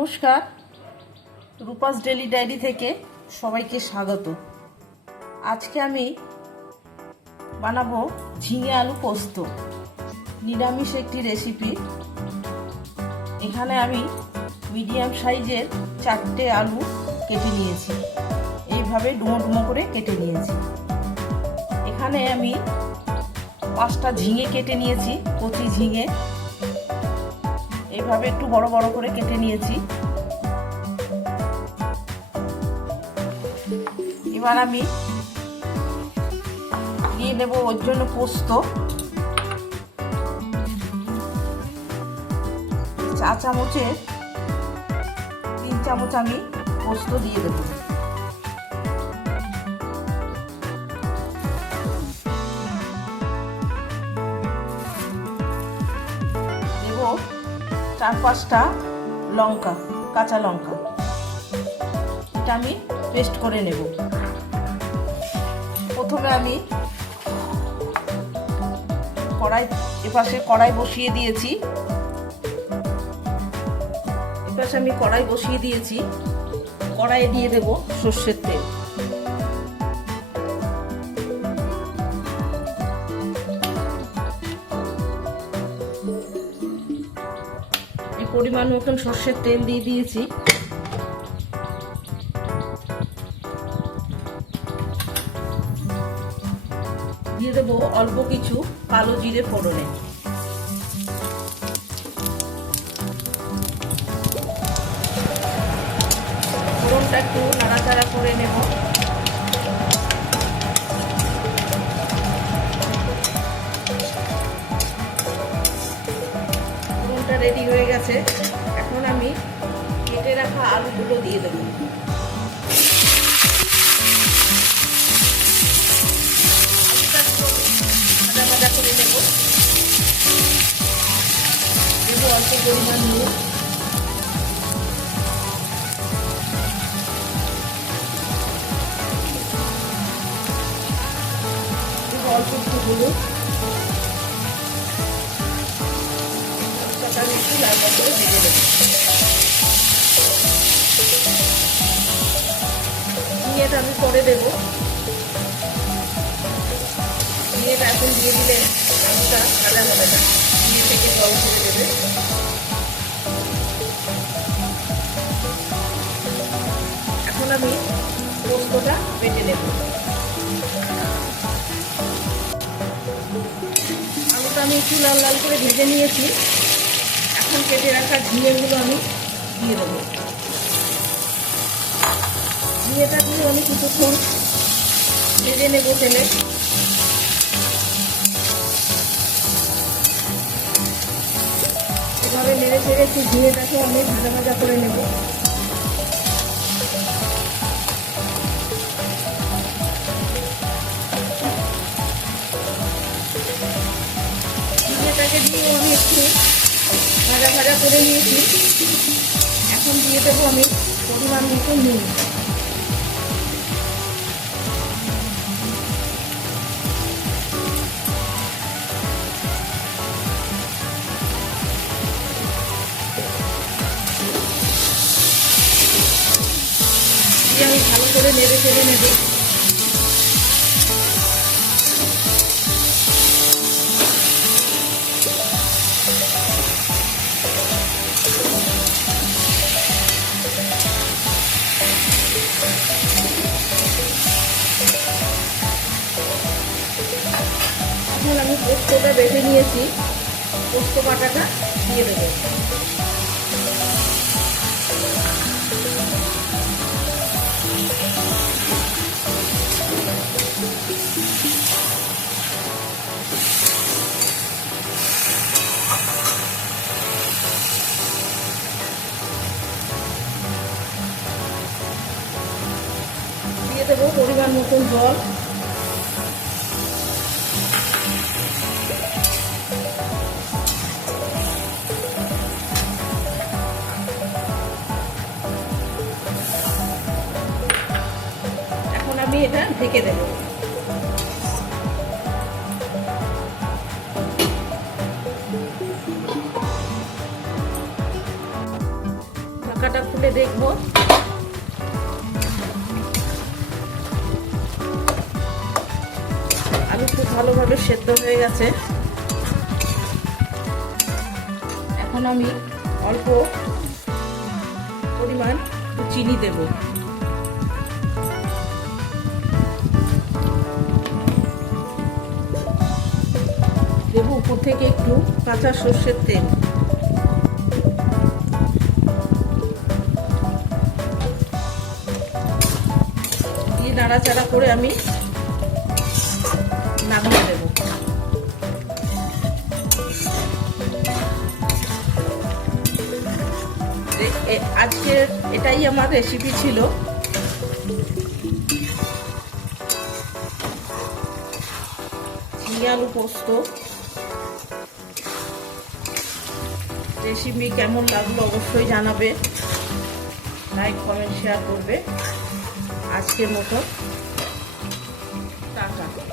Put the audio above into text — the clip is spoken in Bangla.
নমস্কার, রূপাস ডেলি ডায়েরি থেকে সবাইকে স্বাগত। আজকে আমি বানাবো ঝিঙে আলু পোস্ত, নিরামিষ একটি রেসিপি। এখানে আমি মিডিয়াম সাইজের 4টে আলু কেটে নিয়েছি, এইভাবে ডুমো ডুমো করে কেটে নিয়েছি। এখানে আমি 5টা ঝিঙে কেটে নিয়েছি, কচি ঝিঙে এইভাবে একটু বড় বড় করে কেটে নিয়েছি। এবার আমি দিয়ে দেবো ওর জন্য পোস্ত। 4 চামচের 3 চামচ আমি পোস্ত দিয়ে দেবো। দেবো 4-5টা লঙ্কা, কাঁচা লঙ্কা, এটা আমি পেস্ট করে নেব। প্রথমে আমি এপাশে কড়াই বসিয়ে দিয়েছি। এপাশে আমি কড়াই বসিয়ে দিয়েছি, কড়াইয়ে দিয়ে দেব সর্ষের তেল। পরিমাণ মতন সর্ষের তেল দিয়ে দিয়েছি। দিয়ে দেবো অল্প কিছু কালো জিরে ফোড়নে। ফোড়নটা একটু নাড়াচাড়া করে নেব। রেডি হয়ে গেছে। এখন আমি কেটে রাখা আলুগুলো দিয়ে দেব। আলুটা ভাজা ভাজা করে নেব। দেবো অল্প পরিমাণ নুন, দেবো অল্প একটু হলুদ, একটু লাল করে ভেজে দেব। ঝিঙেটা আমি পরে দেবো। ঝিঙেটা এখন দিয়ে দিলে আলুটা ভাজা হবে না, ঝিঙে থেকে জল ছেড়ে দেবে। এখন আমি পোস্তটা বেটে নেব। আলুটা আমি একটু লাল লাল করে ভেজে নিয়েছি। এখন কেটে রাখা ঝিঙেগুলো আমি দিয়ে দেবো। ঝিঙেটা দিয়ে আমি কিছুক্ষণ ভেজে নেব তেলে। এভাবে নেড়ে চেড়ে একটু ঝিঙেটাকে আমি ভাজা ভাজা করে নেব। ঝিঙেটাকে দিয়েও আমি একটু ভাজা ভাজা করে নিয়েছি। এখন দিয়ে দেবো আমি পরিমাণ মতো নুন। দিয়ে আমি ভালো করে নেড়ে চেড়ে নেব। এখন আমি পোস্তটা বেটে নিয়েছি, পোস্ত বাটাটা দিয়ে দেবো। দিয়ে দেবো পরিমাণ মতন জল। এখন আমি এটা ঢেকে দেবো। ঢাকাটা খুলে দেখবো। আলু খুব ভালোভাবে সেদ্ধ হয়ে গেছে। এখন আমি অল্প পরিমাণ চিনি দেব। দেব উপর থেকে একটু কাঁচা সর্ষের তেল। দিয়ে নাড়াচাড়া করে আমি নামিয়ে দেব। আজকের এটাই আমার রেসিপি ছিল। ঝিঙে আলু পোস্ত। রেসিপি কেমন লাগলো অবশ্যই জানাবে, লাইক কমেন্ট শেয়ার করবে। আজকের মতো টাটা।